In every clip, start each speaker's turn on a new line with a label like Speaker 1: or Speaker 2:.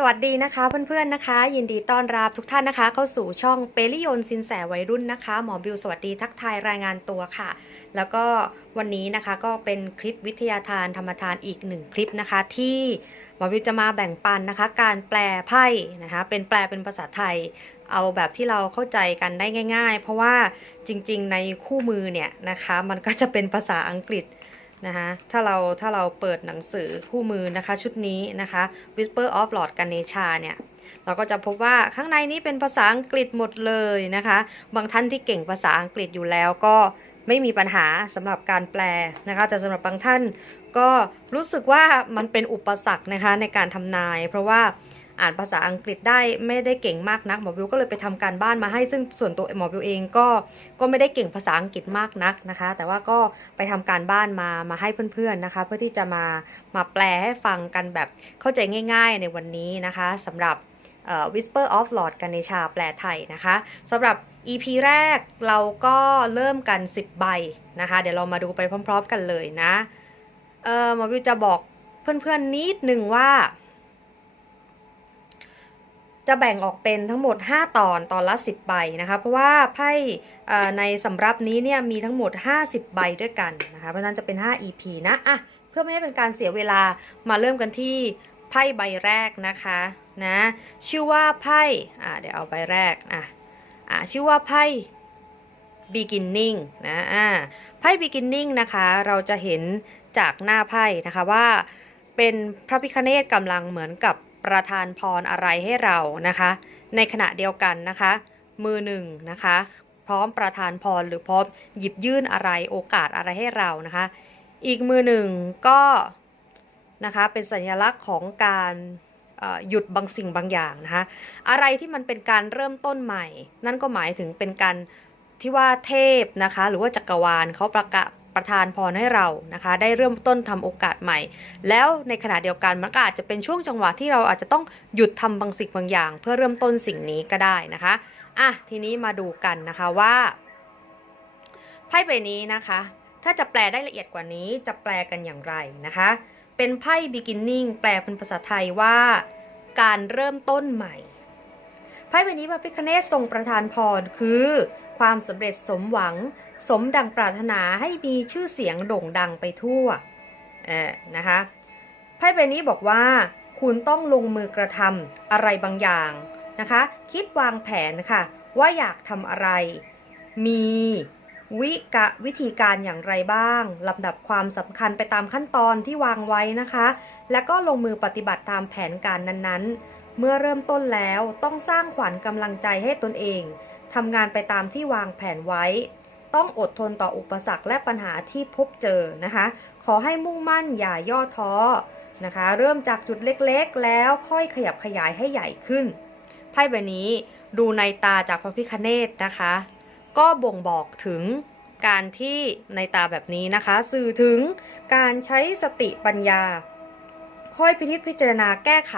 Speaker 1: สวัสดีนะคะเพื่อนๆนะคะ ยินดีต้อนรับทุกท่านนะคะ เข้าสู่ช่องเปริโยนสินแสวัยรุ่นนะคะ หมอบิวสวัสดีทักทายรายงานตัวค่ะ แล้วก็วันนี้นะคะก็เป็นคลิปวิทยาทานธรรมทานอีกหนึ่งคลิปนะคะ ที่หมอบิวจะมาแบ่งปันนะคะ การแปลไพ่นะคะ เป็นแปลเป็นภาษาไทย เอาแบบที่เราเข้าใจกันได้ง่าย ๆ เพราะว่าจริงๆ ในคู่มือเนี่ยนะคะ มันก็จะเป็นภาษาอังกฤษ นะคะถ้าเราถ้าเราเปิดหนังสือคู่มือนะคะชุดนี้นะคะ Whisper of Lord Ganesha เนี่ยเราก็จะพบว่าข้างในนี้เป็นภาษาอังกฤษหมดเลยนะคะ บางท่านที่เก่งภาษาอังกฤษอยู่แล้วก็ไม่มีปัญหาสำหรับการแปลนะคะ แต่สำหรับบางท่านก็รู้สึกว่ามันเป็นอุปสรรคนะคะในการทำนาย เพราะว่า อ่านภาษาอังกฤษได้ไม่ได้เก่งมากนักหมอวิวก็เลยไปทำการบ้านมาให้ซึ่งส่วนตัวหมอวิวเองก็ก็ไม่ได้เก่งภาษาอังกฤษมากนักนะคะ แต่ว่าก็ไปทำการบ้านมามาให้เพื่อนๆนะคะ เพื่อที่จะมามาแปลให้ฟังกันแบบเข้าใจง่ายๆในวันนี้นะคะสำหรับ Whisper of Lord Ganesha แปลไทยนะคะสำหรับ EP แรกเราก็เริ่มกัน 10 ใบนะคะ เดี๋ยวเรามาดูไปพร้อม ๆ กันเลยนะเออหมอวิวจะบอกเพื่อนๆนิดหนึ่งว่า จะแบ่งออกเป็นทั้งหมด 5 ตอนตอนละ 10 ใบนะคะ เพราะว่าไพ่ในสำรับนี้เนี่ยมีทั้งหมด 50 ใบด้วยกันนะคะเพราะฉะนั้นจะเป็น 5 EP นะอะเพื่อไม่ให้เป็นการเสียเวลามาเริ่มกันที่ไพ่ใบแรกนะคะนะชื่อว่าไพ่อะเดี๋ยวเอาใบแรกอะอะชื่อว่าไพ่ beginning นะอ่าไพ่ beginning นะคะเราจะเห็นจากหน้าไพ่นะคะว่าเป็นพระพิคเนตกำลังเหมือนกับ ประทานพรอะไรให้เรานะคะ ในขณะเดียวกันนะคะ มือหนึ่งนะคะ พร้อมประทานพรหรือพร้อมหยิบยื่นอะไรโอกาสอะไรให้เรานะคะ อีกมือหนึ่งก็นะคะเป็นสัญลักษณ์ของการหยุดบางสิ่งบางอย่างนะคะอะไรที่มันเป็นการเริ่มต้นใหม่ นั่นก็หมายถึงเป็นการที่ว่าเทพนะคะ หรือว่าจักรวาลเขาประกาศ ประทานพรให้เรานะคะ ได้เริ่มต้นทำโอกาสใหม่ แล้วในขณะเดียวกันมันก็อาจจะเป็นช่วงจังหวะที่เราอาจจะต้องหยุดทำบางสิ่งบางอย่าง เพื่อเริ่มต้นสิ่งนี้ก็ได้นะคะอะทีนี้มาดูกันนะคะว่าไพ่ใบนี้นะคะ ถ้าจะแปลได้ละเอียดกว่านี้จะแปลกันอย่างไรนะคะ เป็นไพ่ beginning แปลเป็นภาษาไทยว่า การเริ่มต้นใหม่ ไพ่ใบนี้พระพิคเนศทรงประทานพรคือ ความสำเร็จสมหวัง สมดังปรารถนาให้มีชื่อเสียงโด่งดังไปทั่วเออนะคะไพ่ใบนี้บอกว่า คุณต้องลงมือกระทำอะไรบางอย่างนะคะ คิดวางแผนค่ะ ว่าอยากทำอะไร มีวิกะวิธีการอย่างไรบ้างลำดับความสำคัญไปตามขั้นตอนที่วางไว้นะคะ แล้วก็ลงมือปฏิบัติตามแผนการนั้นๆ เมื่อเริ่มต้นแล้วต้องสร้างขวัญกำลังใจให้ตนเองทำงานไปตามที่วางแผนไว้ ต้องอดทนต่ออุปสรรคและปัญหาที่พบเจอนะคะ ขอให้มุ่งมั่นอย่าย่อท้อนะคะ เริ่มจากจุดเล็กๆ แล้วค่อยขยับขยายให้ใหญ่ขึ้น ไพ่ใบนี้ดูในตาจากพระพิคเนตนะคะ ก็บ่งบอกถึงการที่ในตาแบบนี้นะคะ สื่อถึงการใช้สติปัญญา ค่อยพินิจพิจารณาแก้ไข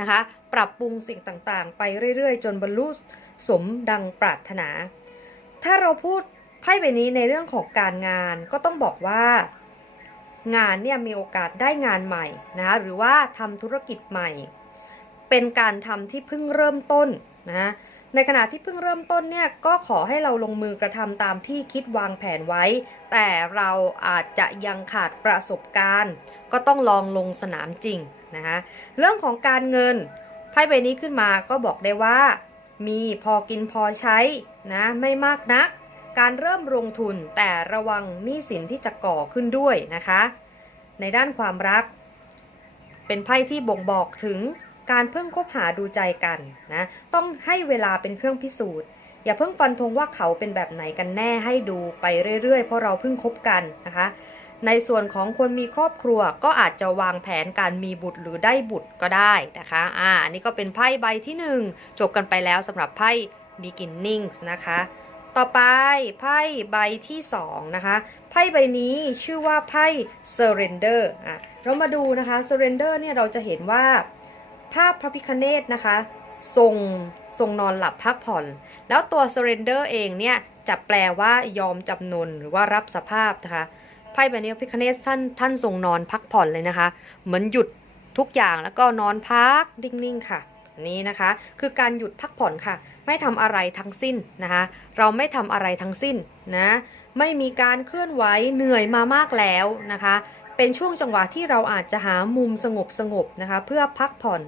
Speaker 1: นะคะ ปรับปรุงสิ่งต่างๆ ไปเรื่อยๆ จนบรรลุสมดังปรารถนา ถ้าเราพูดไพ่ใบนี้ในเรื่องของการงานก็ต้องบอกว่า งานเนี่ยมีโอกาสได้งานใหม่นะคะหรือว่าทำธุรกิจใหม่ เป็นการทำที่เพิ่งเริ่มต้นนะในขณะที่เพิ่งเริ่มต้นเนี่ยก็ขอให้เราลงมือกระทำตามที่คิดวางแผนไว้ แต่เราอาจจะยังขาดประสบการณ์ ก็ต้องลองลงสนามจริงนะคะเรื่องของการเงิน พ่ใบนี้ขึ้นมาก็บอกได้ว่า มีพอกินพอใช้นะไม่มากนัก การเริ่มลงทุนแต่ระวังหนี้สินที่จะก่อขึ้นด้วยนะคะ ในด้านความรัก เป็นไพ่ที่บ่งบอกถึงการเพิ่งคบหาดูใจกันนะต้องให้เวลาเป็นเครื่องพิสูจน์ อย่าเพิ่งฟันธงว่าเขาเป็นแบบไหนกันแน่ให้ดูไปเรื่อยๆ เพราะเราเพิ่งคบกันนะคะ ในส่วนของคนมีครอบครัวก็อาจจะวางแผนการมีบุตรหรือได้บุตรก็ได้นะคะอ่าอันนี้ก็เป็นไพ่ใบที่ 1 จบกันไปแล้วสำหรับไพ่ beginnings นะคะ ต่อไปไพ่ใบที่ 2 นะคะ ไพ่ใบนี้ชื่อว่าไพ่ surrender อะเรามาดูนะคะ surrender เนี่ยเราจะเห็นว่าภาพพระพิคเนตนะคะทรงทรงนอนหลับพักผ่อน แล้วตัว surrender เองเนี่ยจะแปลว่ายอมจำนนหรือว่ารับสภาพนะคะ ไพ่ใบนี้พระพิคเนตท่านท่านทรงนอนพักผ่อนเลยนะคะ เหมือนหยุดทุกอย่างแล้วก็นอนพักนิ่งๆค่ะนี้นะคะคือการหยุดพักผ่อนค่ะ ไม่ทำอะไรทั้งสิ้นนะคะเราไม่ทำอะไรทั้งสิ้นนะไม่มีการเคลื่อนไหวเหนื่อยมามากแล้วนะคะ เป็นช่วงจังหวะที่เราอาจจะหามุมสงบสงบนะคะเพื่อพักผ่อน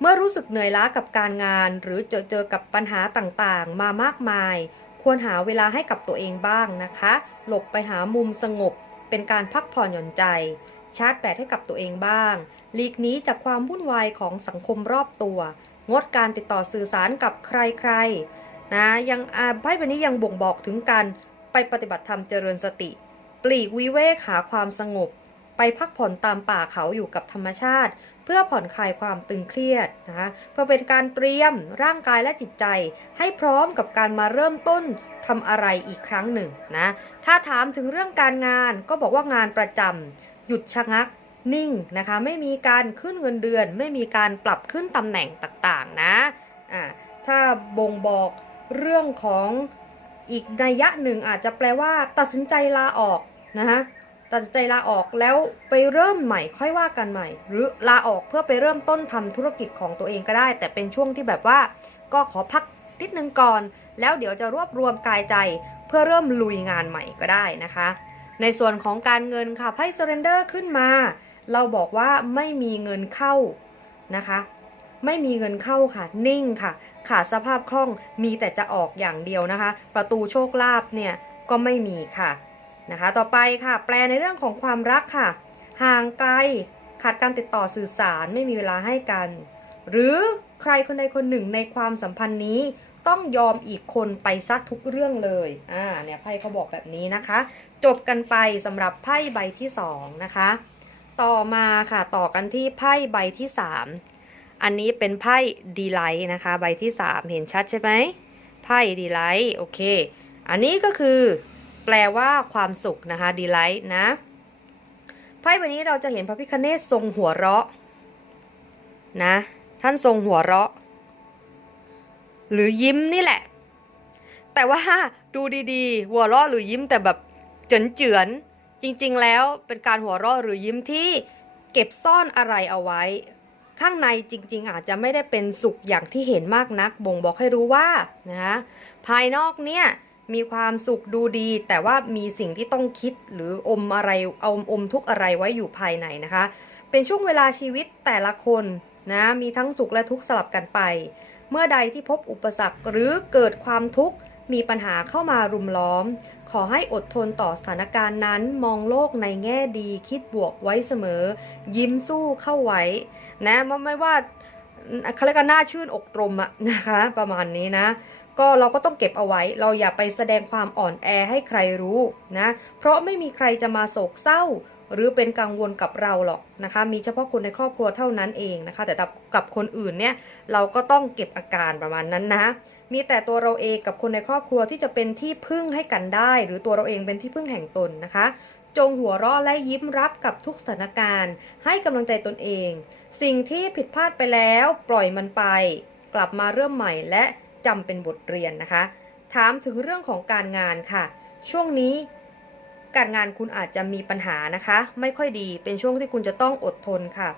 Speaker 1: เมื่อรู้สึกเหนื่อยล้ากับการงาน หรือเจอเจอกับปัญหาต่างๆ มามากมาย ควรหาเวลาให้กับตัวเองบ้างนะคะ หลบไปหามุมสงบ เป็นการพักผ่อนหย่อนใจ ชาร์จแบตให้กับตัวเองบ้าง หลีกหนี้จากความวุ่นวายของสังคมรอบตัว งดการติดต่อสื่อสารกับใครๆนะยังอาไพ่ใบนี้ยังบ่งบอกถึงการไปปฏิบัติธรรมเจริญสติ ปลีกวิเวกหาความสงบ ไปพักผ่อนตามป่าเขาอยู่กับธรรมชาติ เพื่อผ่อนคลายความตึงเครียดนะคะเพื่อเป็นการเตรียมร่างกายและจิตใจ ให้พร้อมกับการมาเริ่มต้นทำอะไรอีกครั้งหนึ่งนะถ้าถามถึงเรื่องการงานก็บอกว่างานประจำหยุดชะงักนิ่งนะคะไม่มีการขึ้นเงินเดือน ไม่มีการปรับขึ้นตำแหน่งต่างๆนะอ่าถ้าบ่งบอกเรื่องของอีกนัยยะหนึ่งอาจจะแปลว่าตัดสินใจลาออกนะคะ ตัดใจลาออกแล้วไปเริ่มใหม่ค่อยว่ากันใหม่ หรือลาออกเพื่อไปเริ่มต้นทำธุรกิจของตัวเองก็ได้ แต่เป็นช่วงที่แบบว่าก็ขอพักนิดนึงก่อน แล้วเดี๋ยวจะรวบรวมกายใจเพื่อเริ่มลุยงานใหม่ก็ได้นะคะ ในส่วนของการเงินค่ะไพ่ surrender ขึ้นมา เราบอกว่าไม่มีเงินเข้านะคะ ไม่มีเงินเข้าค่ะ นิ่งค่ะ ขาดสภาพคล่องมีแต่จะออกอย่างเดียวนะคะ ประตูโชคลาภเนี่ยก็ไม่มีค่ะ นะคะ ต่อไปค่ะ แปลในเรื่องของความรักค่ะ ห่างไกล ขาดการติดต่อสื่อสาร ไม่มีเวลาให้กัน หรือใครคนใดคนหนึ่งในความสัมพันธ์นี้ต้องยอมอีกคนไปซักทุกเรื่องเลย อ่า เนี่ยไพ่เขาบอกแบบนี้นะคะ จบกันไปสำหรับไพ่ใบที่สองนะคะ ต่อมาค่ะ ต่อกันที่ไพ่ใบที่3อันนี้เป็นไพ่ดีไลท์นะคะ ใบที่3เห็นชัดใช่ไหมไพ่ดีไลท์ โอเค อันนี้ก็คือ แปลว่าความสุขนะคะดีไลท์นะไพ่ใบนี้เราจะเห็นพระพิคเนศทรงหัวเราะนะ ท่านทรงหัวเราะ หรือยิ้มนี่แหละ แต่ว่าดูดีๆ หัวเราะหรือยิ้มแต่แบบเจือนๆจริงๆ แล้วเป็นการหัวเราะหรือยิ้มที่เก็บซ่อนอะไรเอาไว้ ข้างในจริง ๆ อาจจะไม่ได้เป็นสุขอย่างที่เห็นมากนัก บ่งบอกให้รู้ว่านะภายนอกเนี่ย มีความสุขดูดี แต่ว่ามีสิ่งที่ต้องคิดหรืออมอะไรเอาอมทุกอะไรไว้อยู่ภายในนะคะ เป็นช่วงเวลาชีวิตแต่ละคนนะมีทั้งสุขและทุกข์สลับกันไป เมื่อใดที่พบอุปสรรคหรือเกิดความทุกข์มีปัญหาเข้ามารุมล้อม ขอให้อดทนต่อสถานการณ์นั้น มองโลกในแง่ดีคิดบวกไว้เสมอ ยิ้มสู้เข้าไว้ นะไม่ว่า เขาเรียกว่าหน้าชื่นอกตรมอะนะคะ ประมาณนี้นะ ก็เราก็ต้องเก็บเอาไว้ เราอย่าไปแสดงความอ่อนแอให้ใครรู้นะ เพราะไม่มีใครจะมาโศกเศร้า หรือเป็นกังวลกับเราหรอกนะคะ มีเฉพาะคนในครอบครัวเท่านั้นเองนะคะ แต่กับคนอื่นเนี่ยเราก็ต้องเก็บอาการประมาณนั้นนะ มีแต่ตัวเราเองกับคนในครอบครัวที่จะเป็นที่พึ่งให้กันได้ หรือตัวเราเองเป็นที่พึ่งแห่งตนนะคะ จงหัวเราะและยิ้มรับกับทุกสถานการณ์ ให้กำลังใจตนเอง สิ่งที่ผิดพลาดไปแล้วปล่อยมันไป กลับมาเริ่มใหม่และจำเป็นบทเรียนนะคะ ถามถึงเรื่องของการงานค่ะ ช่วงนี้การงานคุณอาจจะมีปัญหานะคะ ไม่ค่อยดีเป็นช่วงที่คุณจะต้องอดทนค่ะ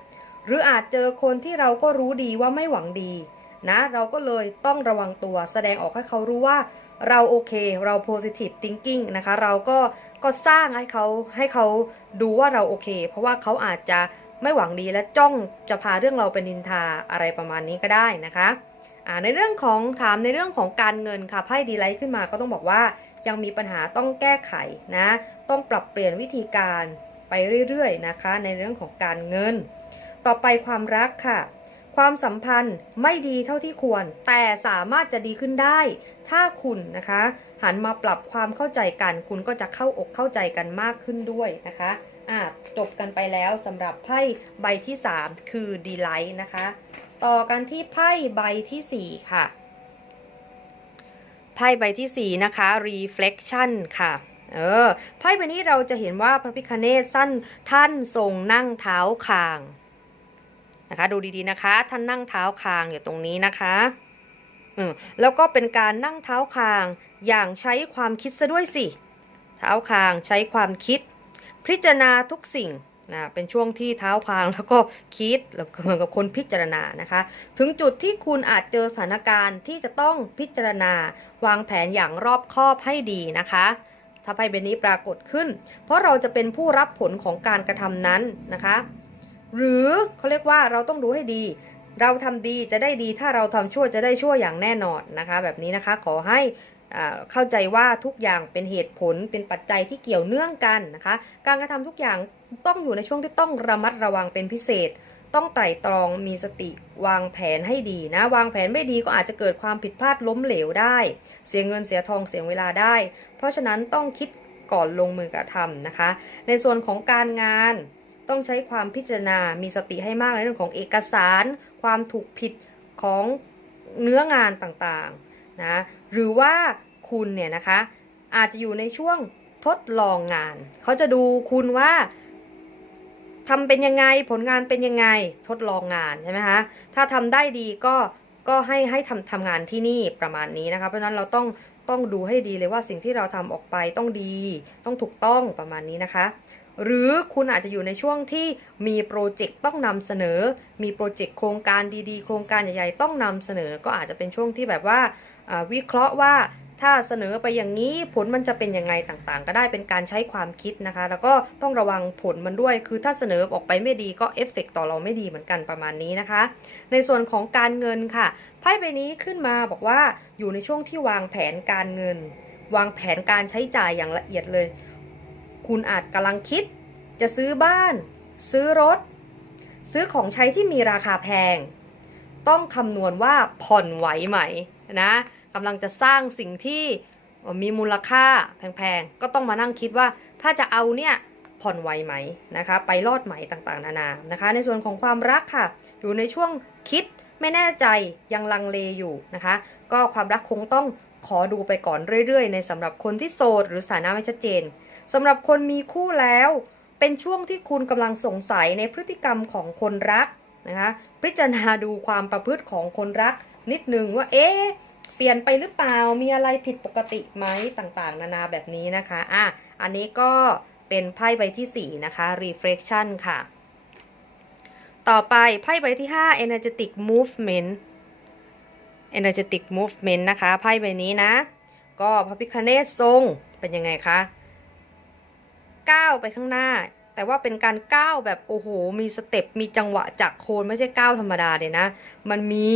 Speaker 1: หรืออาจเจอคนที่เราก็รู้ดีว่าไม่หวังดี นะเราก็เลยต้องระวังตัวแสดงออกให้เขารู้ว่าเราโอเคเรา positive thinking นะคะ เราก็ก็สร้างให้เขาให้เขาดูว่าเราโอเค เพราะว่าเขาอาจจะไม่หวังดีและจ้องจะพาเรื่องเราเป็นนินทาอะไรประมาณนี้ก็ได้นะคะในเรื่องของถามในเรื่องของการเงินค่ะไพ่ดีไลท์ขึ้นมาก็ต้องบอกว่ายังมีปัญหาต้องแก้ไขนะ ต้องปรับเปลี่ยนวิธีการไปเรื่อยๆนะคะ ในเรื่องของการเงิน ต่อไปความรักค่ะ ความสัมพันธ์ไม่ดีเท่าที่ควร แต่สามารถจะดีขึ้นได้ ถ้าคุณนะคะ หันมาปรับความเข้าใจกัน คุณก็จะเข้าอกเข้าใจกันมากขึ้นด้วยนะคะอะจบกันไปแล้วสำหรับไพ่ใบที่ 3 คือดีไลท์นะคะ ต่อกันที่ไพ่ใบทีสี่4 ค่ะ ไพ่ใบทีสี่ 4 นะคะ reflection ค่ะเออไพ่ใบนี้เราจะเห็นว่าพระพิคเนศสั้นท่านทรงนั่งเท้าคาง นะคะ ดูดีๆนะคะท่านนั่งเท้าคางอยู่ตรงนี้นะคะแล้วก็เป็นการนั่งเท้าคางอย่างใช้ความคิดซะด้วยสิ เท้าคางใช้ความคิด พิจารณาทุกสิ่งนะเป็นช่วงที่เท้าพางแล้วก็คิดแล้วเหมือนกับคนพิจารณานะคะ ถึงจุดที่คุณอาจเจอสถานการณ์ที่จะต้องพิจารณาวางแผนอย่างรอบคอบให้ดีนะคะ ถ้าไพ่ใบนี้ปรากฏขึ้น เพราะเราจะเป็นผู้รับผลของการกระทำนั้นนะคะ หรือเขาเรียกว่าเราต้องดูให้ดี เราทำดีจะได้ดี ถ้าเราทำชั่วจะได้ชั่วอย่างแน่นอนนะคะ แบบนี้นะคะขอให้เข้าใจว่าทุกอย่างเป็นเหตุผลเป็นปัจจัยที่เกี่ยวเนื่องกันนะคะ การกระทำทุกอย่างต้องอยู่ในช่วงที่ต้องระมัดระวังเป็นพิเศษ ต้องไต่ตรองมีสติวางแผนให้ดีนะ วางแผนไม่ดีก็อาจจะเกิดความผิดพลาดล้มเหลวได้ เสียเงินเสียทองเสียเวลาได้ เพราะฉะนั้นต้องคิดก่อนลงมือกระทำนะคะ ในส่วนของการงาน ต้องใช้ความพิจารณา มีสติให้มากในเรื่องของเอกสาร ความถูกผิดของเนื้องานต่างๆนะหรือว่าคุณเนี่ยนะคะอาจจะอยู่ในช่วงทดลองงาน เขาจะดูคุณว่าทำเป็นยังไงผลงานเป็นยังไงทดลองงานใช่ไหมคะถ้าทำได้ดีก็ก็ให้ให้ทำทำงานที่นี่ประมาณนี้นะคะเพราะฉะนั้นเราต้องต้องดูให้ดีเลยว่าสิ่งที่เราทำออกไปต้องดี ต้องถูกต้องประมาณนี้นะคะ หรือคุณอาจจะอยู่ในช่วงที่มีโปรเจกต์ต้องนำเสนอ มีโปรเจกต์โครงการดีๆ โครงการใหญ่ๆ ต้องนำเสนอ ก็อาจจะเป็นช่วงที่แบบว่าอ่าวิเคราะห์ว่าถ้าเสนอไปอย่างนี้ผลมันจะเป็นยังไงต่างๆ ก็ได้เป็นการใช้ความคิดนะคะ แล้วก็ต้องระวังผลมันด้วย คือถ้าเสนอออกไปไม่ดีก็เอฟเฟกต่อเราไม่ดีเหมือนกันประมาณนี้นะคะ ในส่วนของการเงินค่ะไพ่ใบนี้ขึ้นมาบอกว่าอยู่ในช่วงที่วางแผนการเงิน วางแผนการใช้จ่ายอย่างละเอียดเลย คุณอาจกำลังคิด จะซื้อบ้าน ซื้อรถ ซื้อของใช้ที่มีราคาแพง ต้องคำนวณว่าผ่อนไหวไหมนะกำลังจะสร้างสิ่งที่มีมูลค่าแพงๆ ก็ต้องมานั่งคิดว่าถ้าจะเอาเนี่ยผ่อนไหวไหมนะคะ ไปรอดไหมต่างๆ นานานะคะ ในส่วนของความรักค่ะ อยู่ในช่วงคิดไม่แน่ใจยังลังเลอยู่นะคะ ก็ความรักคงต้อง ขอดูไปก่อนเรื่อยๆ ในสำหรับคนที่โสดหรือสถานะไม่ชัดเจนสำหรับคนมีคู่แล้ว เป็นช่วงที่คุณกำลังสงสัยในพฤติกรรมของคนรักนะคะพิจารณาดูความประพฤติของคนรัก นิดนึงว่าเอ๊ะเปลี่ยนไปหรือเปล่ามีอะไรผิดปกติไหมต่างๆ นานาแบบนี้นะคะอะอันนี้ก็เป็นไพ่ใบที่ 4 นะคะ reflection ค่ะ ต่อไปไพ่ใบที่ 5 energetic movement energetic movement นะคะไพ่ใบนี้นะ ก็พระพิคเนศทรงเป็นยังไงคะก้าวไปข้างหน้า แต่ว่าเป็นการก้าวแบบโอ้โห มีสเต็ปมีจังหวะจากโคนไม่ใช่ก้าวธรรมดาเลยนะ มันมี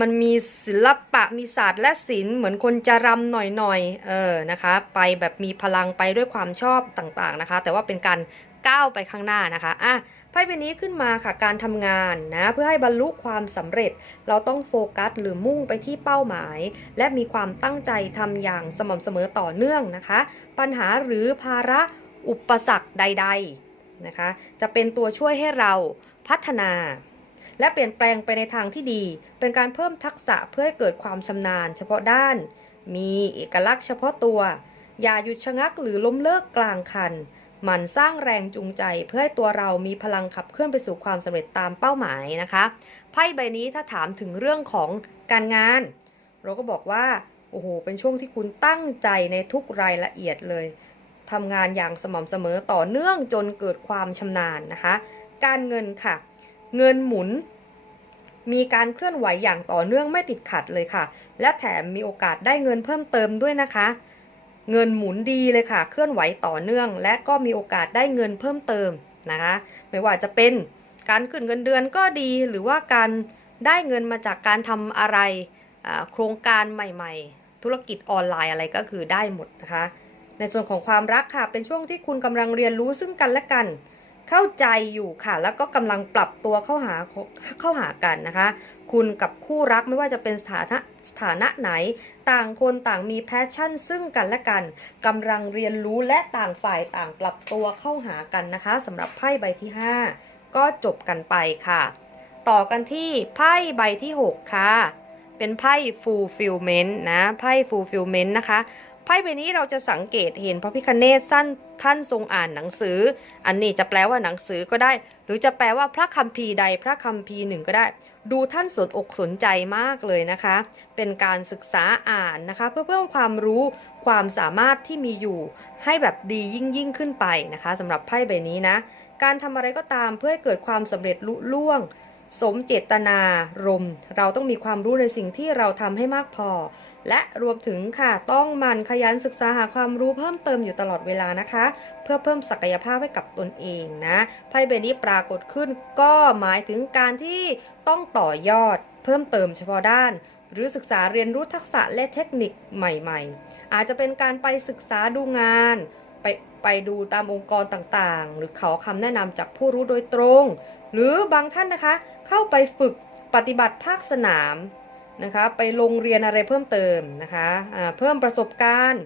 Speaker 1: มันมีศิลปะมีศาสตร์และศิลป์เหมือนคนจะรำหน่อยๆเออนะคะ ไปแบบมีพลังไปด้วยความชอบต่างๆนะคะ แต่ว่าเป็นการ ก้าวไปข้างหน้านะคะอะไพ่ใบนี้ขึ้นมาค่ะการทำงานนะเพื่อให้บรรลุความสำเร็จ เราต้องโฟกัสหรือมุ่งไปที่เป้าหมาย และมีความตั้งใจทำอย่างสม่ำเสมอต่อเนื่องนะคะ ปัญหาหรือภาระอุปสรรคใด ๆนะคะ จะเป็นตัวช่วยให้เราพัฒนา และเปลี่ยนแปลงไปในทางที่ดี เป็นการเพิ่มทักษะเพื่อให้เกิดความชำนาญ เฉพาะด้าน มีเอกลักษณ์เฉพาะตัว อย่าหยุดชะงักหรือล้มเลิกกลางคัน มันสร้างแรงจูงใจเพื่อให้ตัวเรามีพลังขับเคลื่อนไปสู่ความสำเร็จตามเป้าหมายนะคะไพ่ใบนี้ถ้าถามถึงเรื่องของการงาน เราก็บอกว่าโอ้โหเป็นช่วงที่คุณตั้งใจในทุกรายละเอียดเลยทำงานอย่างสม่ำเสมอต่อเนื่องจนเกิดความชำนาญนะคะ การเงินค่ะ เงินหมุน มีการเคลื่อนไหวอย่างต่อเนื่องไม่ติดขัดเลยค่ะ และแถมมีโอกาสได้เงินเพิ่มเติมด้วยนะคะ เงินหมุนดีเลยค่ะ เคลื่อนไหวต่อเนื่อง และก็มีโอกาสได้เงินเพิ่มเติมนะคะ ไม่ว่าจะเป็นการขึ้นเงินเดือนก็ดี หรือว่าการได้เงินมาจากการทำอะไร โครงการใหม่ๆ ธุรกิจออนไลน์อะไรก็คือได้หมดนะคะ ในส่วนของความรักค่ะ เป็นช่วงที่คุณกำลังเรียนรู้ซึ่งกันและกัน เข้าใจอยู่ค่ะ แล้วก็กำลังปรับตัวเข้าหาเข้าหากันนะคะ คุณกับคู่รักไม่ว่าจะเป็นสถานะสถานะไหน ต่างคนต่างมีแพชชั่น ซึ่งกันและกันกำลังเรียนรู้และต่างฝ่ายต่างปรับตัวเข้าหากันนะคะสำหรับไพ่ใบที่ 5 ก็จบกันไปค่ะ ต่อกันที่ไพ่ใบที่ 6 ค่ะ เป็นไพ่ fulfillment นะไพ่ fulfillment นะคะ ไพ่ใบนี้เราจะสังเกตเห็นพระพิคเนศสั้นท่านทรงอ่านหนังสือ อันนี้จะแปลว่าหนังสือก็ได้ หรือจะแปลว่าพระคัมภีร์ใดพระคัมภีร์หนึ่งก็ได้ ดูท่านสนอกสนใจมากเลยนะคะ เป็นการศึกษาอ่านนะคะ เพื่อเพิ่มความรู้ความสามารถที่มีอยู่ ให้แบบดียิ่งยิ่งขึ้นไปนะคะสำหรับไพ่ใบนี้นะ การทำอะไรก็ตามเพื่อให้เกิดความสำเร็จลุล่วง สมเจตนารม เราต้องมีความรู้ในสิ่งที่เราทำให้มากพอ และรวมถึงค่ะ ต้องมันขยันศึกษาหาความรู้เพิ่มเติมอยู่ตลอดเวลานะคะ เพื่อเพิ่มศักยภาพให้กับตนเองนะไพ่ใบนี้ปรากฏขึ้นก็หมายถึงการที่ต้องต่อยอด เพิ่มเติมเฉพาะด้านหรือศึกษาเรียนรู้ทักษะและเทคนิคใหม่ๆ อาจจะเป็นการไปศึกษาดูงาน ไปไปดูตามองค์กรต่างๆ หรือขอคำแนะนำจากผู้รู้โดยตรง หรือบางท่านนะคะเข้าไปฝึกปฏิบัติภาคสนามนะคะไปลงเรียนอะไรเพิ่มเติมนะคะอ่าเพิ่มประสบการณ์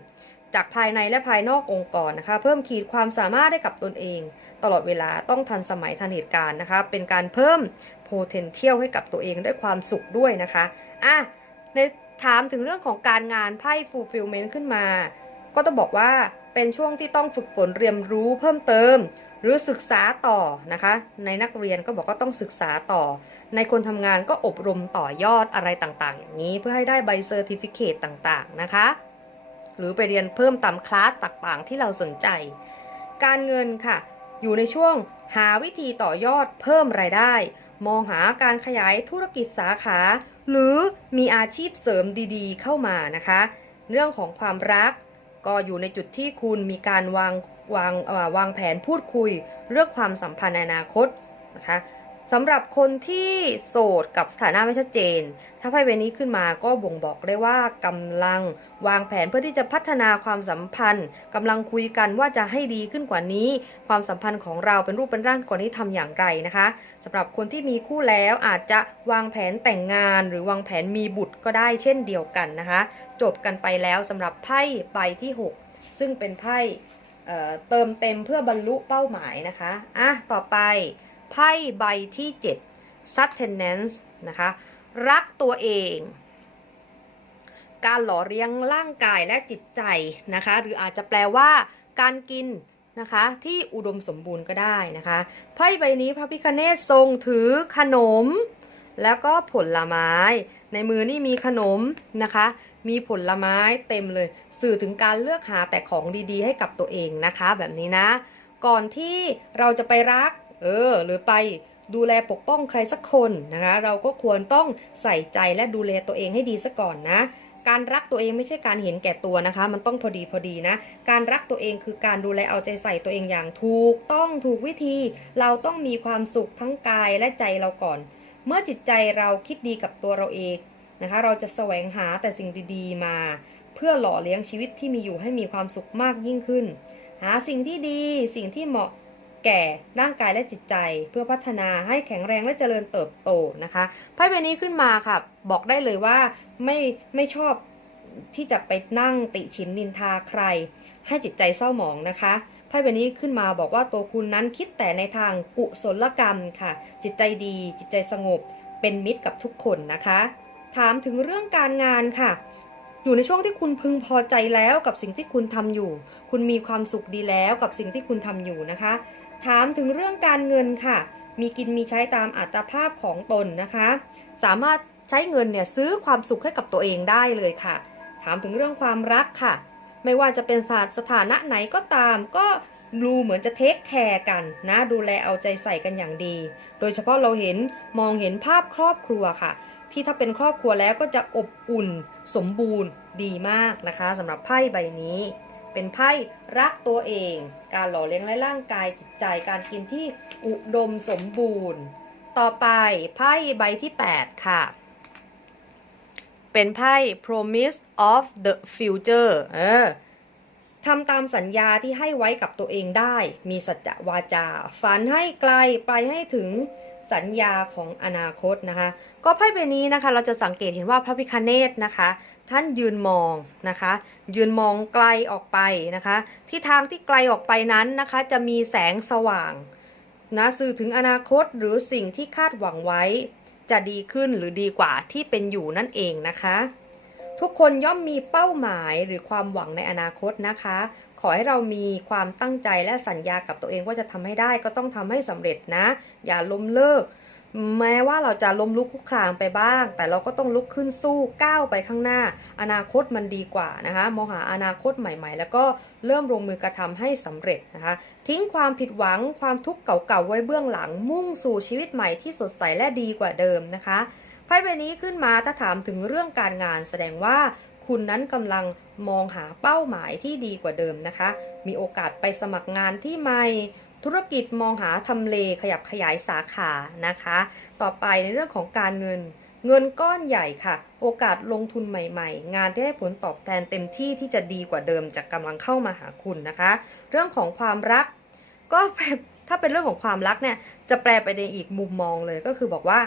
Speaker 1: จากภายในและภายนอกองค์กรนะคะเพิ่มขีดความสามารถให้กับตนเอง ตลอดเวลาต้องทันสมัยทันเหตุการณ์นะคะเป็นการเพิ่ม potential ให้กับตัวเองด้วยความสุขด้วยนะคะอะในถามถึงเรื่องของการงานไพ่ fulfillment ขึ้นมา ก็ต้องบอกว่าเป็นช่วงที่ต้องฝึกฝนเรียนรู้เพิ่มเติม หรือศึกษาต่อนะคะ ในนักเรียนก็บอกว่าต้องศึกษาต่อ ในคนทำงานก็อบรมต่อยอดอะไรต่างๆ อย่างนี้เพื่อให้ได้ใบเซอร์ติฟิเคตต่างๆนะคะ หรือไปเรียนเพิ่มตามคลาสต่างๆ ที่เราสนใจ การเงินค่ะ อยู่ในช่วงหาวิธีต่อยอดเพิ่มรายได้ มองหาการขยายธุรกิจสาขา หรือมีอาชีพเสริมดีๆ เข้ามานะคะ เรื่องของความรักก็อยู่ในจุดที่คุณมีการวาง วางวางแผนพูดคุยเรื่องความสัมพันธ์ในอนาคตนะคะสำหรับคนที่โสดกับสถานะไม่ชัดเจน ถ้าไพ่ใบนี้ขึ้นมาก็บ่งบอกได้ว่ากำลังวางแผนเพื่อที่จะพัฒนาความสัมพันธ์กำลังคุยกันว่าจะให้ดีขึ้นกว่านี้ ความสัมพันธ์ของเราเป็นรูปเป็นร่างกว่านี้ทำอย่างไรนะคะสำหรับคนที่มีคู่แล้วอาจจะวางแผนแต่งงาน หรือวางแผนมีบุตรก็ได้เช่นเดียวกันนะคะ จบกันไปแล้วสำหรับไพ่ใบที่ 6 ซึ่งเป็นไพ่ เเติมเต็มเพื่อบรรลุเป้าหมายนะคะ อะ ต่อไปไพ่ใบที่ 7 sustenance นะคะ รักตัวเอง การหล่อเลี้ยงร่างกายและจิตใจนะคะ หรืออาจจะแปลว่าการกินนะคะที่อุดมสมบูรณ์ก็ได้นะคะไพ่ใบนี้พระพิคเนศทรงถือขนม แล้วก็ผลไม้ ในมือนี่มีขนมนะคะ มีผลไม้เต็มเลย สื่อถึงการเลือกหาแต่ของดีๆ ให้กับตัวเองนะคะ แบบนี้นะ ก่อนที่เราจะไปรัก เออ หรือไปดูแลปกป้องใครสักคนนะคะ เราก็ควรต้องใส่ใจและดูแลตัวเองให้ดีซะก่อนนะการรักตัวเองไม่ใช่การเห็นแก่ตัวนะคะ มันต้องพอดีพอดีนะ การรักตัวเองคือการดูแลเอาใจใส่ตัวเองอย่างถูกต้องถูกวิธี เราต้องมีความสุขทั้งกายและใจเราก่อน เมื่อจิตใจเราคิดดีกับตัวเราเอง นะคะ เราจะแสวงหาแต่สิ่งดีๆมา เพื่อหล่อเลี้ยงชีวิตที่มีอยู่ให้มีความสุขมากยิ่งขึ้น หาสิ่งที่ดี สิ่งที่เหมาะแก่ร่างกายและจิตใจเพื่อพัฒนาให้แข็งแรงและเจริญเติบโตนะคะไพ่ใบนี้ขึ้นมาค่ะ บอกได้เลยว่าไม่ไม่ชอบที่จะไปนั่งติฉินนินทาใคร ให้จิตใจเศร้าหมองนะคะไพ่ใบนี้ขึ้นมาบอกว่าตัวคุณนั้นคิดแต่ในทางกุศลกรรมค่ะ จิตใจดี จิตใจสงบ เป็นมิตรกับทุกคนนะคะ ถามถึงเรื่องการงานค่ะ อยู่ในช่วงที่คุณพึงพอใจแล้วกับสิ่งที่คุณทำอยู่ คุณมีความสุขดีแล้วกับสิ่งที่คุณทำอยู่นะคะ ถามถึงเรื่องการเงินค่ะ มีกินมีใช้ตามอัตภาพของตนนะคะ สามารถใช้เงินเนี่ยซื้อความสุขให้กับตัวเองได้เลยค่ะ ถามถึงเรื่องความรักค่ะ ไม่ว่าจะเป็นศาสตร์สถานะไหนก็ตามก็ดูเหมือนจะเทคแคร์กันนะดูแลเอาใจใส่กันอย่างดี โดยเฉพาะเราเห็นมองเห็นภาพครอบครัวค่ะ ที่ถ้าเป็นครอบครัวแล้วก็จะอบอุ่นสมบูรณ์ดีมากนะคะสำหรับไพ่ใบนี้ เป็นไพ่รักตัวเอง การหล่อเลี้ยงและร่างกายจิตใจการกินที่อุดมสมบูรณ์ ต่อไปไพ่ใบที่ 8 ค่ะ เป็นไพ่ promise of the future เออทำตามสัญญาที่ให้ไว้กับตัวเองได้ มีสัจจวาจา ฝันให้ไกล ไปให้ถึง สัญญาของอนาคตนะคะ ก็ไพ่ใบนี้นะคะ เราจะสังเกตเห็นว่าพระพิคเนตนะคะ ท่านยืนมองนะคะ ยืนมองไกลออกไปนะคะ ที่ทางที่ไกลออกไปนั้นนะคะ จะมีแสงสว่างนะสื่อถึงอนาคตหรือสิ่งที่คาดหวังไว้ จะดีขึ้นหรือดีกว่าที่เป็นอยู่นั่นเองนะคะ ทุกคนย่อมมีเป้าหมายหรือความหวังในอนาคตนะคะ ขอให้เรามีความตั้งใจและสัญญากับตัวเองว่าจะทำให้ได้ก็ต้องทำให้สำเร็จนะ อย่าล้มเลิก แม้ว่าเราจะล้มลุกคลุกคลานไปบ้าง แต่เราก็ต้องลุกขึ้นสู้ก้าวไปข้างหน้า อนาคตมันดีกว่านะคะ มองหาอนาคตใหม่ ๆ แล้วก็เริ่มลงมือกระทำให้สำเร็จนะคะ ทิ้งความผิดหวังความทุกข์เก่าๆไว้เบื้องหลัง มุ่งสู่ชีวิตใหม่ที่สดใสและดีกว่าเดิมนะคะ ไพ่ใบนี้ขึ้นมาถ้าถามถึงเรื่องการงานแสดงว่าคุณนั้นกำลังมองหาเป้าหมายที่ดีกว่าเดิมนะคะ มีโอกาสไปสมัครงานที่ใหม่ ธุรกิจมองหาทำเลขยับขยายสาขานะคะ ต่อไปในเรื่องของการเงิน เงินก้อนใหญ่ค่ะ โอกาสลงทุนใหม่ๆ งานที่ให้ผลตอบแทนเต็มที่ที่จะดีกว่าเดิมจะกำลังเข้ามาหาคุณนะคะ เรื่องของความรัก ก็แบบถ้าเป็นเรื่องของความรักเนี่ยจะแปลไปในอีกมุมมองเลยก็คือบอกว่า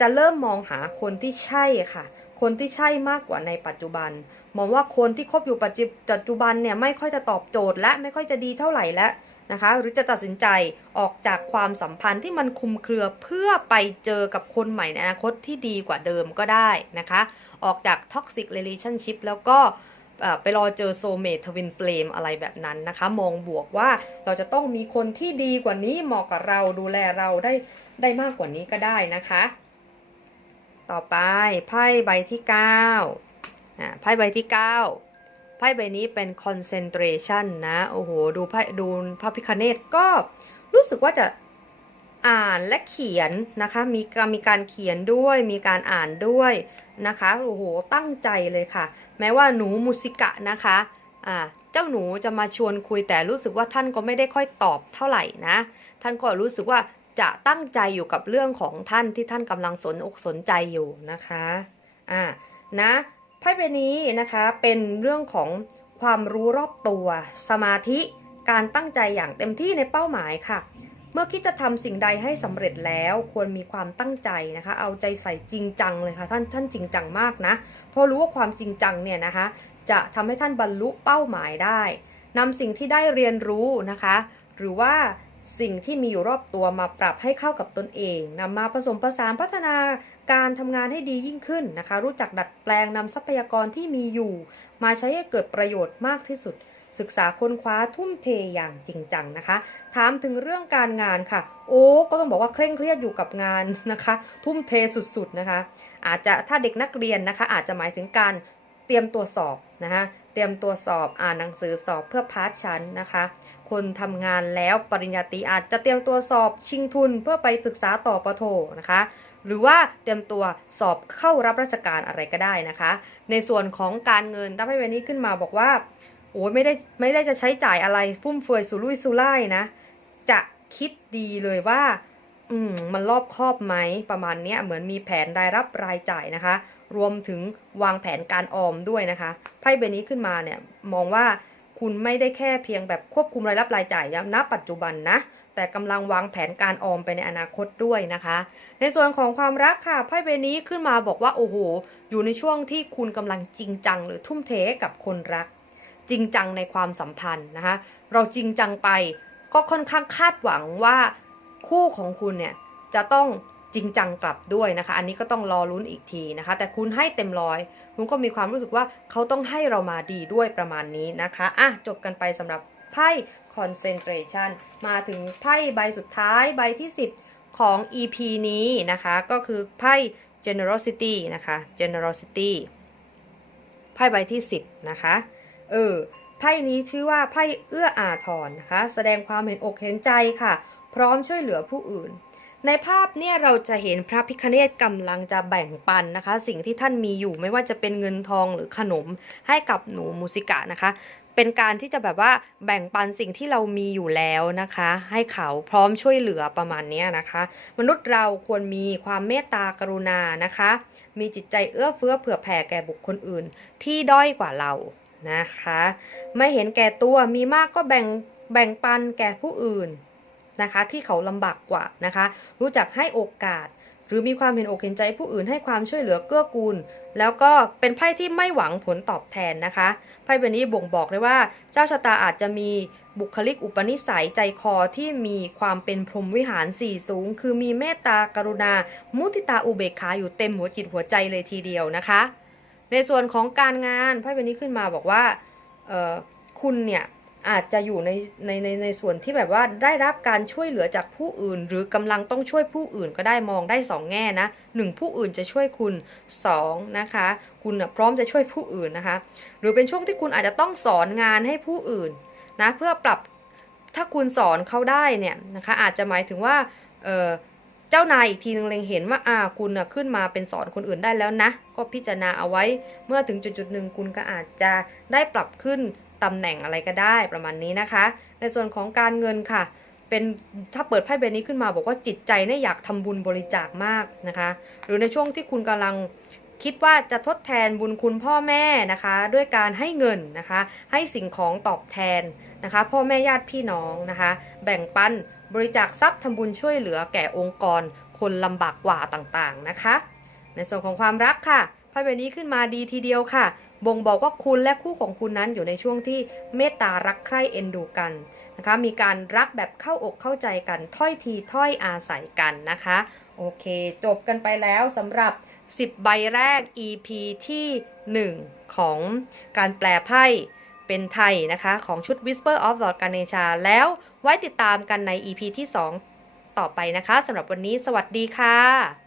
Speaker 1: จะเริ่มมองหาคนที่ใช่ค่ะ คนที่ใช่มากกว่าในปัจจุบัน มองว่าคนที่คบอยู่ปัจจุบันเนี่ยไม่ค่อยจะตอบโจทย์และไม่ค่อยจะดีเท่าไหร่แล้วนะคะ หรือจะตัดสินใจออกจากความสัมพันธ์ที่มันคุมเครือเพื่อไปเจอกับคนใหม่ในอนาคตที่ดีกว่าเดิมก็ได้นะคะ ออกจาก toxic relationship แล้วก็ไปรอเจอโซเมททวินเฟลมอะไรแบบนั้นนะคะ มองบวกว่าเราจะต้องมีคนที่ดีกว่านี้เหมาะกับเราดูแลเราได้ได้มากกว่านี้ก็ได้นะคะ ต่อไปไพ่ใบที่9อ่าไพ่ใบที่ 9 ไพ่ใบนี้เป็น concentration นะ โอ้โห ดูไพ่ดูพระพิคเนตก็รู้สึกว่าจะอ่านและเขียนนะคะ มีการมีการเขียนด้วย มีการอ่านด้วยนะคะ โอ้โห ตั้งใจเลยค่ะ แม้ว่าหนูมุสิกะนะคะอ่าเจ้าหนูจะมาชวนคุยแต่รู้สึกว่าท่านก็ไม่ได้ค่อยตอบเท่าไหร่นะ ท่านก็รู้สึกว่า จะตั้งใจอยู่กับเรื่องของท่านที่ท่านกำลังสนอกสนใจอยู่นะคะอ่านะไพ่ใบนี้นะคะเป็นเรื่องของความรู้รอบตัว สมาธิการตั้งใจอย่างเต็มที่ในเป้าหมายค่ะ เมื่อคิดจะทำสิ่งใดให้สำเร็จแล้วควรมีความตั้งใจนะคะ เอาใจใส่จริงจังเลยค่ะท่านท่านจริงจังมากนะเพราะรู้ว่าความจริงจังเนี่ยนะคะ จะทำให้ท่านบรรลุเป้าหมายได้นำสิ่งที่ได้เรียนรู้นะคะ หรือว่า สิ่งที่มีอยู่รอบตัวมาปรับให้เข้ากับตนเองนำมาผสมผสานพัฒนาการทำงานให้ดียิ่งขึ้นนะคะ รู้จักดัดแปลงนำทรัพยากรที่มีอยู่ มาใช้ให้เกิดประโยชน์มากที่สุด ศึกษาค้นคว้าทุ่มเทอย่างจริงจังนะคะ ถามถึงเรื่องการงานค่ะ โอ้ก็ต้องบอกว่าเคร่งเครียดอยู่กับงานนะคะ ทุ่มเทสุดๆนะคะ อาจจะถ้าเด็กนักเรียนนะคะ อาจจะหมายถึงการเตรียมตัวสอบนะคะเตรียมตัวสอบอ่านหนังสือสอบเพื่อพาสชั้นนะคะ คนทำงานแล้วปริญญาตรีอาจจะเตรียมตัวสอบชิงทุนเพื่อไปศึกษาต่อปโทนะคะ หรือว่าเตรียมตัวสอบเข้ารับราชการอะไรก็ได้นะคะ ในส่วนของการเงินตั้งให้เวนี้ขึ้นมาบอกว่าโอ้ยไม่ได้ไม่ได้จะใช้จ่ายอะไรฟุ่มเฟือยสุรุ่ยสุร่ายนะ จะคิดดีเลยว่าอืมมันรอบครอบไหมประมาณเนี้ยเหมือนมีแผนรายรับรายจ่ายนะคะ รวมถึงวางแผนการออมด้วยนะคะไพ่ใบนี้ขึ้นมาเนี่ยมองว่า คุณไม่ได้แค่เพียงแบบควบคุมรายรับรายจ่ายณปัจจุบันนะ แต่กำลังวางแผนการออมไปในอนาคตด้วยนะคะ ในส่วนของความรักค่ะไพ่ใบนี้ขึ้นมาบอกว่าโอ้โหอยู่ในช่วงที่คุณกำลังจริงจัง หรือทุ่มเทกับคนรัก จริงจังในความสัมพันธ์นะคะ เราจริงจังไปก็ค่อนข้างคาดหวังว่าคู่ของคุณเนี่ยจะต้อง จริงจังกลับด้วยนะคะ อันนี้ก็ต้องรอลุ้นอีกทีนะคะ แต่คุณให้เต็มร้อยคุณก็มีความรู้สึกว่าเขาต้องให้เรามาดีด้วยประมาณนี้นะคะอะจบกันไปสำหรับไพ่ concentration มาถึงไพ่ใบสุดท้ายใบที่ 10 ของ EP นี้นะคะ ก็คือไพ่ generosity นะคะ generosity ไพ่ใบที่ 10 นะคะ เออ ไพ่นี้ชื่อว่าไพ่เอื้ออาทรนะคะ แสดงความเห็นอกเห็นใจค่ะ พร้อมช่วยเหลือผู้อื่น ในภาพเนี่ยเราจะเห็นพระพิคเนตกำลังจะแบ่งปันนะคะ สิ่งที่ท่านมีอยู่ไม่ว่าจะเป็นเงินทองหรือขนมให้กับหนูมูสิกะนะคะ เป็นการที่จะแบบว่าแบ่งปันสิ่งที่เรามีอยู่แล้วนะคะ ให้เขาพร้อมช่วยเหลือประมาณนี้นะคะ มนุษย์เราควรมีความเมตตากรุณานะคะ มีจิตใจเอื้อเฟื้อเผื่อแผ่แก่บุคคลอื่น ที่ด้อยกว่าเรานะคะ ไม่เห็นแก่ตัวมีมากก็แบ่งแบ่งปันแก่ผู้อื่น นะคะ ที่เขาลำบากกว่านะคะ รู้จักให้โอกาส หรือมีความเห็นอกเห็นใจผู้อื่นให้ความช่วยเหลือเกื้อกูล แล้วก็เป็นไพ่ที่ไม่หวังผลตอบแทนนะคะไพ่ใบนี้บ่งบอกเลยว่า เจ้าชะตาอาจจะมีบุคลิกอุปนิสัยใจคอที่มีความเป็นพรหมวิหารสี่สูง คือมีเมตตากรุณา มุทิตาอุเบกขาอยู่เต็มหัวจิตหัวใจเลยทีเดียวนะคะ ในส่วนของการงานไพ่ใบนี้ขึ้นมาบอกว่าคุณเนี่ย อาจจะอยู่ในในในในส่วนที่แบบว่าได้รับการช่วยเหลือจากผู้อื่น หรือกำลังต้องช่วยผู้อื่นก็ได้มองได้สองแง่นะหนึ่งผู้อื่นจะช่วยคุณสองนะคะ คุณน่ะพร้อมจะช่วยผู้อื่นนะคะ หรือเป็นช่วงที่คุณอาจจะต้องสอนงานให้ผู้อื่นนะเพื่อปรับถ้าคุณสอนเขาได้เนี่ยนะคะอาจจะหมายถึงว่าเออเจ้านายอีกทีนึงเล็งเห็นว่าอ่าคุณนะขึ้นมาเป็นสอนคนอื่นได้แล้วนะ ก็พิจารณาเอาไว้ เมื่อถึงจุดจุดหนึ่งคุณก็อาจจะได้ปรับขึ้น ตำแหน่งอะไรก็ได้ประมาณนี้นะคะ ในส่วนของการเงินค่ะ เป็นถ้าเปิดไพ่ใบนี้ขึ้นมาบอกว่าจิตใจเนี่ยอยากทำบุญบริจาคมากนะคะ หรือในช่วงที่คุณกำลังคิดว่าจะทดแทนบุญคุณพ่อแม่นะคะ ด้วยการให้เงินนะคะ ให้สิ่งของตอบแทนนะคะ พ่อแม่ญาติพี่น้องนะคะ แบ่งปันบริจาคทรัพย์ทำบุญช่วยเหลือแก่องค์กร คนลำบากกว่าต่างๆนะคะ ในส่วนของความรักค่ะไพ่ใบนี้ขึ้นมาดีทีเดียวค่ะ บ่งบอกว่าคุณและคู่ของคุณนั้นอยู่ในช่วงที่เมตตารักใคร่เอ็นดูกันนะคะมีการรักแบบเข้าอกเข้าใจกันถ้อยทีถ้อยอาศัยกันนะคะ โอเค จบกันไปแล้วสำหรับ 10 ใบแรก EP ที่ 1 ของการแปลไพ่เป็นไทยนะคะ ของชุด Whisper of Lord Ganesha แล้วไว้ติดตามกันใน EP ที่ 2 ต่อไปนะคะสำหรับวันนี้สวัสดีค่ะ